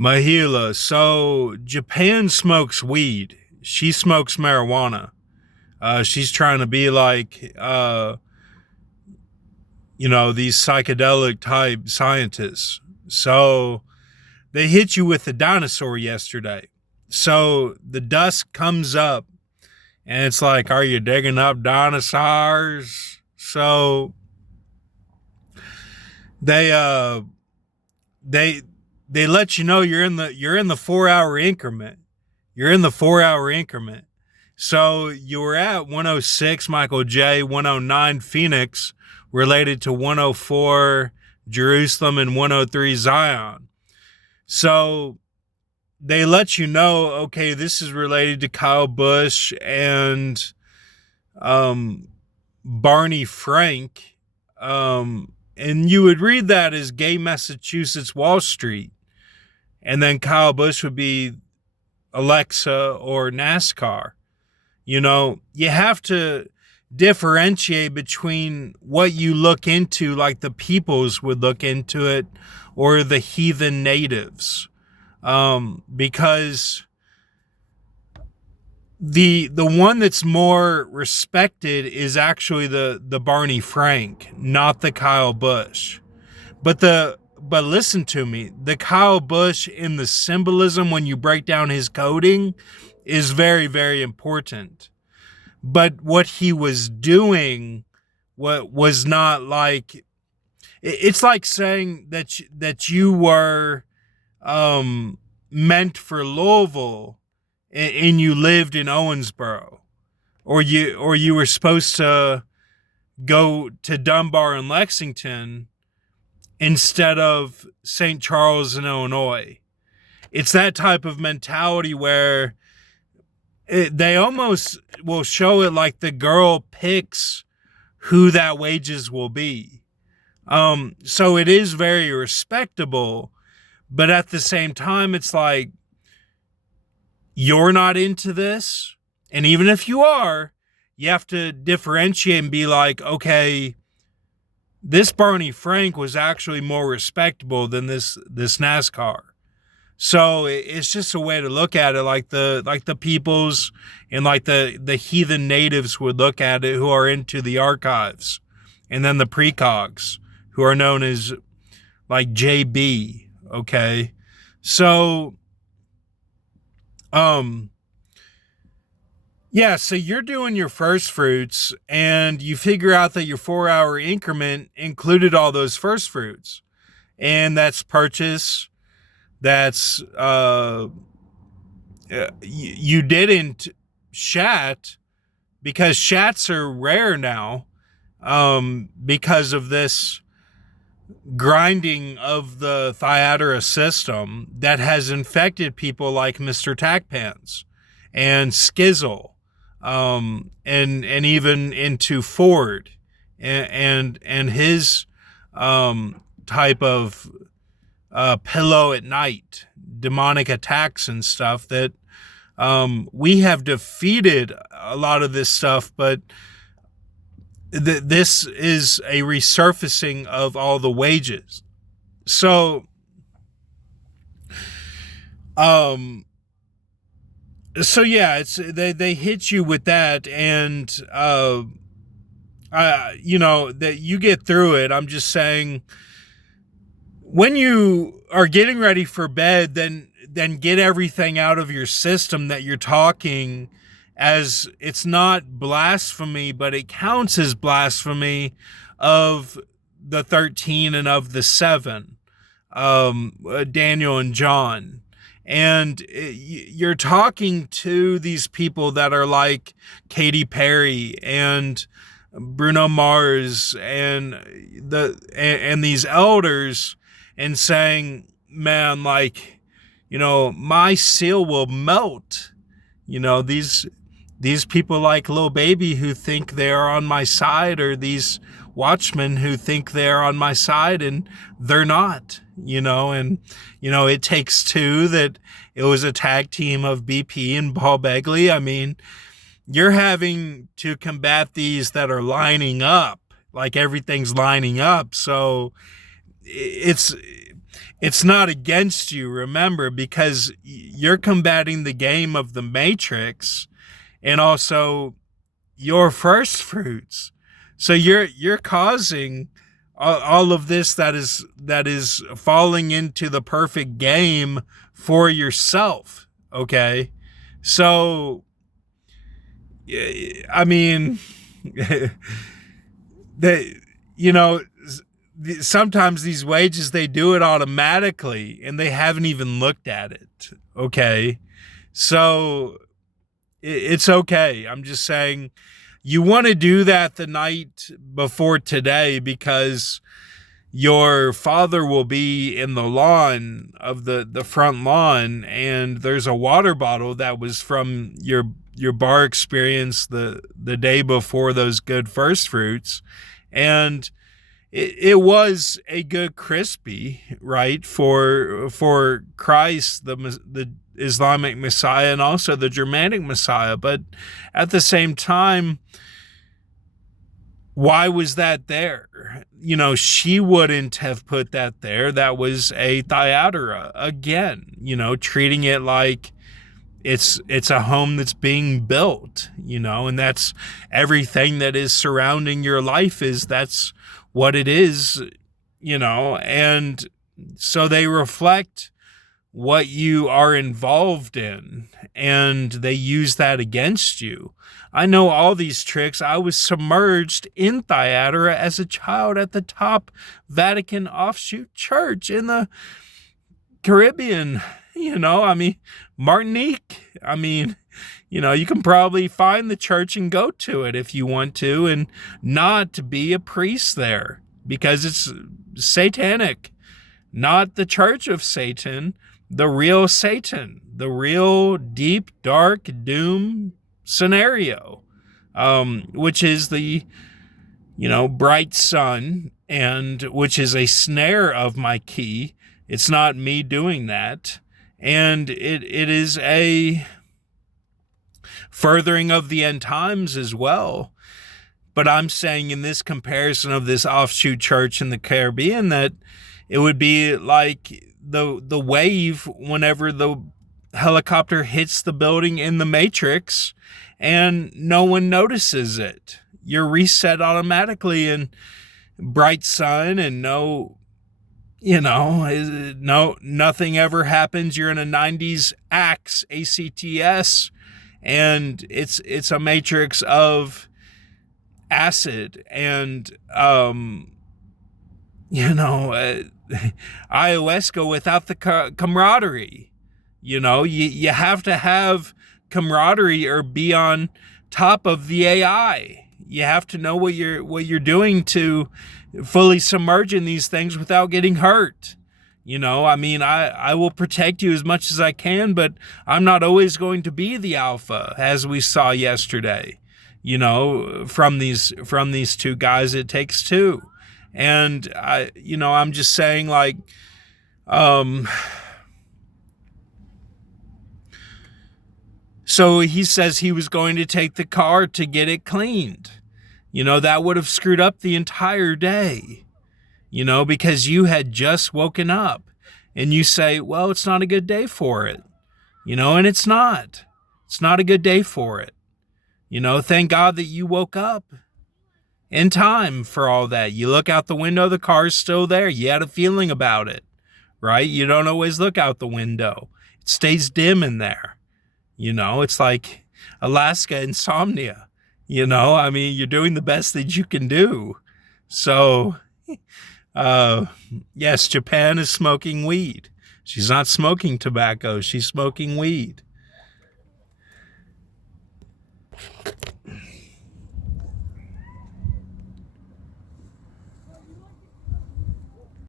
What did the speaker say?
Mahila. So Japan smokes weed. She smokes marijuana. She's trying to be like, these psychedelic type scientists. So they hit you with the dinosaur yesterday. So the dust comes up and it's like, are you digging up dinosaurs? So they they they let you know you're in the 4 hour increment. You're in the 4 hour increment. So you were at 106 Michael J, 109 Phoenix, related to 104 Jerusalem and 103 Zion. So they let you know, okay, this is related to Kyle Busch and Barney Frank. And you would read that as gay Massachusetts Wall Street. And then Kyle Busch would be Alexa or NASCAR. You have to differentiate between what you look into, like the peoples would look into it, or the heathen natives. Because the one that's more respected is actually the Barney Frank, not the Kyle Busch. But listen to me, the Kyle Busch in the symbolism when you break down his coding is very, very important. But what he was doing, what was not like, it's like saying that you were meant for Louisville and you lived in Owensboro, or you were supposed to go to Dunbar and Lexington instead of St. Charles in Illinois. It's that type of mentality where they almost will show it like the girl picks who that wages will be. So it is very respectable, but at the same time, it's like, you're not into this. And even if you are, you have to differentiate and be like, okay, this Barney Frank was actually more respectable than this NASCAR. So it's just a way to look at it, like the peoples and like the heathen natives would look at it, who are into the archives, and then the precogs, who are known as like JB. Okay, so yeah, so you're doing your first fruits, and you figure out that your 4 hour increment included all those first fruits, and that's purchase. That's you didn't shat, because shats are rare now, because of this grinding of the Thyatira system that has infected people like Mr. Tackpants and Skizzle, and even into Ford and his type of pillow at night, demonic attacks and stuff that we have defeated a lot of this stuff, but this is a resurfacing of all the wages. So, yeah, it's they hit you with that, and that you get through it. I'm just saying, when you are getting ready for bed, then get everything out of your system that you're talking, as it's not blasphemy, but it counts as blasphemy of the 13 and of the 7, Daniel and John. And you're talking to these people that are like Katy Perry and Bruno Mars and these elders, and saying, man, like, my seal will melt. These people like Lil Baby who think they're on my side, or these watchmen who think they're on my side, and they're not, and, it takes two that it was a tag team of BP and Paul Begley. I mean, you're having to combat these that are lining up, like everything's lining up. So It's not against you, remember, because you're combating the game of the Matrix and also your first fruits. So you're causing all of this that is falling into the perfect game for yourself. Okay, so I mean, they, you know, sometimes these wages, they do it automatically and they haven't even looked at it. Okay, so it's okay. I'm just saying, you want to do that the night before today because your father will be in the lawn of the front lawn, and there's a water bottle that was from your bar experience the day before those good first fruits, and it was a good crispy, right, for Christ, the Islamic Messiah, and also the Germanic Messiah. But at the same time, why was that there? You know, she wouldn't have put that there. That was a Thyatira. Again, you know, treating it like it's a home that's being built, you know, and that's everything that is surrounding your life that's what it is, you know, and so they reflect what you are involved in, and they use that against you. I know all these tricks. I was submerged in Thyatira as a child at the top Vatican offshoot church in the Caribbean. You know, I mean, Martinique. I mean, you know, you can probably find the church and go to it if you want to and not be a priest there because it's satanic. Not the church of Satan, the real Satan, the real deep, dark doom scenario, which is the, you know, bright sun, and which is a snare of my key. It's not me doing that. And it is a furthering of the end times as well. But I'm saying in this comparison of this offshoot church in the Caribbean that it would be like the wave whenever the helicopter hits the building in the Matrix and no one notices it. You're reset automatically, and bright sun, and no, you know, nothing ever happens. You're in a 90s ACTS, and it's a matrix of acid and you know, ayahuasca without the camaraderie. You know, you have to have camaraderie or be on top of the AI. You have to know what you're doing to fully submerge in these things without getting hurt. You know, I mean, I will protect you as much as I can, but I'm not always going to be the alpha, as we saw yesterday. You know, from these two guys, it takes two. And I'm just saying, like, so he says he was going to take the car to get it cleaned. You know, that would have screwed up the entire day, you know, because you had just woken up and you say, well, it's not a good day for it, you know, and it's not a good day for it. You know, thank God that you woke up in time for all that. You look out the window, the car's still there. You had a feeling about it, right? You don't always look out the window. It stays dim in there. You know, it's like Alaska insomnia. You know, I mean, you're doing the best that you can do. So, yes, Japan is smoking weed. She's not smoking tobacco. She's smoking weed.